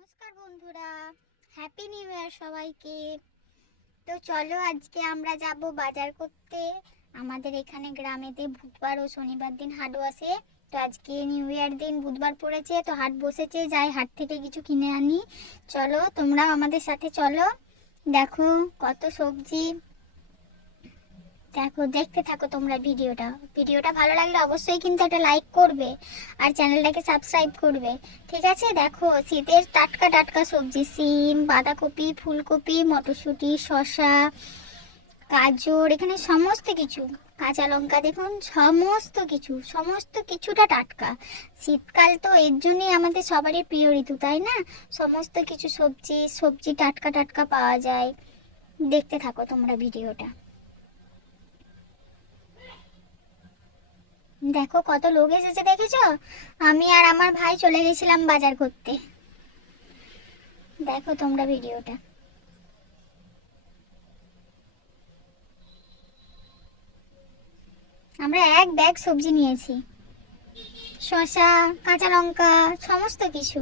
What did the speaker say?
নমস্কার বন্ধুরা, happy new year সবাইকে। তো চলো আজকে আমরা যাব বাজার করতে। আমাদের এখানে গ্রামেতে বুধবার ও শনিবার দিন হাট বসে। তো আজকে নিউ ইয়ার দিন বুধবার পড়েছে, তো হাট বসেছে, যাই হাট থেকে কিছু কিনে আনি। চলো তোমরা আমাদের সাথে চলো, দেখো কত সবজি। দেখো, দেখতে থাকো তোমরা ভিডিওটা ভালো লাগলে অবশ্যই কিন্তু একটা লাইক করবে আর চ্যানেলটাকে সাবস্ক্রাইব করবে। ঠিক আছে, দেখো শীতের টাটকা টাটকা সবজি, সিম, বাঁধাকপি, ফুলকপি, মটরশুঁটি, শসা, গাজর, এখানে সমস্ত কিছু, কাঁচা লঙ্কা, দেখুন সমস্ত কিছুটা টাটকা। শীতকাল তো এর জন্যই আমাদের সবারই প্রিয় ঋতু, তাই না? সমস্ত কিছু সবজি টাটকা টাটকা পাওয়া যায়। দেখতে থাকো তোমরা ভিডিওটা। দেখো কত লোক এসেছে, দেখেছো? আমি আর আমার ভাই চলে গেছিলাম বাজার করতে। দেখো তোমরা ভিডিওটা। আমরা এক ব্যাগ সবজি নিয়েছি, শসা, কাঁচা লঙ্কা, সমস্ত কিছু।